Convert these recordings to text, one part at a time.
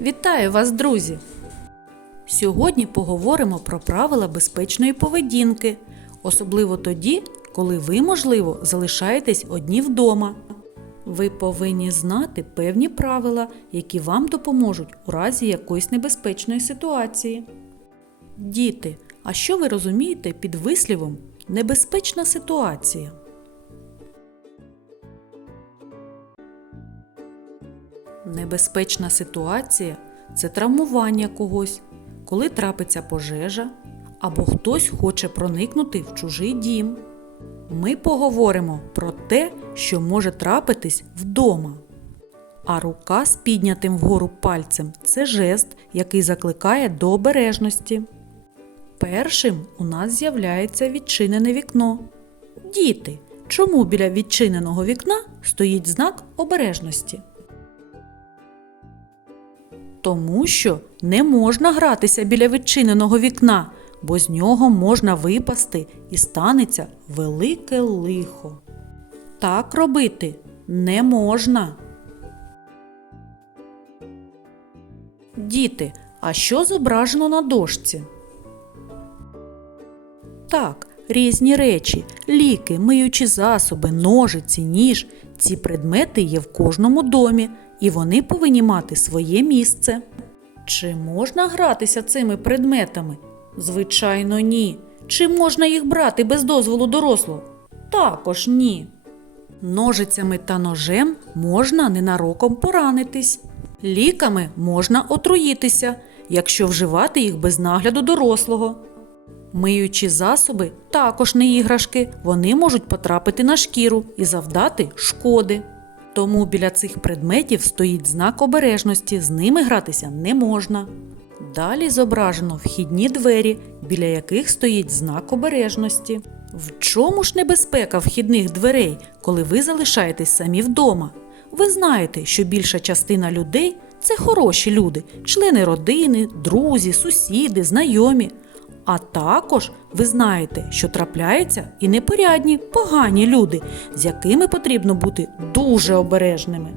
Вітаю вас, друзі! Сьогодні поговоримо про правила безпечної поведінки, особливо тоді, коли ви, можливо, залишаєтесь одні вдома. Ви повинні знати певні правила, які вам допоможуть у разі якоїсь небезпечної ситуації. Діти, а що ви розумієте під вислівом небезпечна ситуація? Небезпечна ситуація це травмування когось, коли трапиться пожежа або хтось хоче проникнути в чужий дім. Ми поговоримо про те, що може трапитись вдома. А рука з піднятим вгору пальцем це жест, який закликає до обережності. Першим у нас з'являється відчинене вікно. Діти, чому біля відчиненого вікна стоїть знак обережності? Тому що не можна гратися біля відчиненого вікна, бо з нього можна випасти і станеться велике лихо. Так робити не можна. Діти, а що зображено на дошці? Так, різні речі, ліки, миючі засоби, ножиці, ніж. Ці предмети є в кожному домі, і вони повинні мати своє місце. Чи можна гратися цими предметами? Звичайно, ні. Чи можна їх брати без дозволу дорослого? Також ні. Ножицями та ножем можна ненароком поранитись. Ліками можна отруїтися, якщо вживати їх без нагляду дорослого. Миючі засоби також не іграшки, вони можуть потрапити на шкіру і завдати шкоди. Тому біля цих предметів стоїть знак обережності, з ними гратися не можна. Далі зображено вхідні двері, біля яких стоїть знак обережності. В чому ж небезпека вхідних дверей, коли ви залишаєтесь самі вдома? Ви знаєте, що більша частина людей це хороші люди, члени родини, друзі, сусіди, знайомі. А також ви знаєте, що трапляються і непорядні, погані люди, з якими потрібно бути дуже обережними.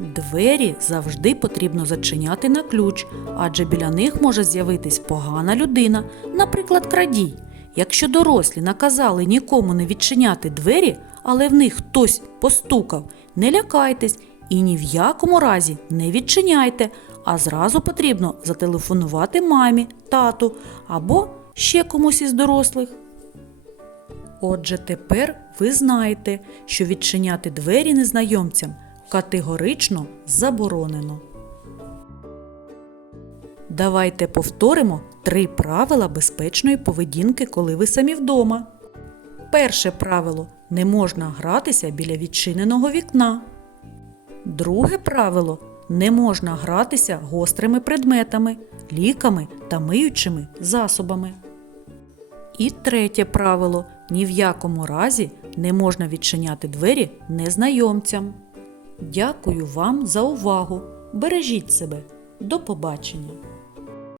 Двері завжди потрібно зачиняти на ключ, адже біля них може з'явитись погана людина, наприклад, крадій. Якщо дорослі наказали нікому не відчиняти двері, але в них хтось постукав, не лякайтесь і ні в якому разі не відчиняйте, а зразу потрібно зателефонувати мамі, тату або ще комусь із дорослих. Отже, тепер ви знаєте, що відчиняти двері незнайомцям категорично заборонено. Давайте повторимо три правила безпечної поведінки, коли ви самі вдома. Перше правило не можна гратися біля відчиненого вікна. Друге правило не можна гратися гострими предметами, ліками та миючими засобами. І третє правило ні в якому разі не можна відчиняти двері незнайомцям. Дякую вам за увагу. Бережіть себе. До побачення!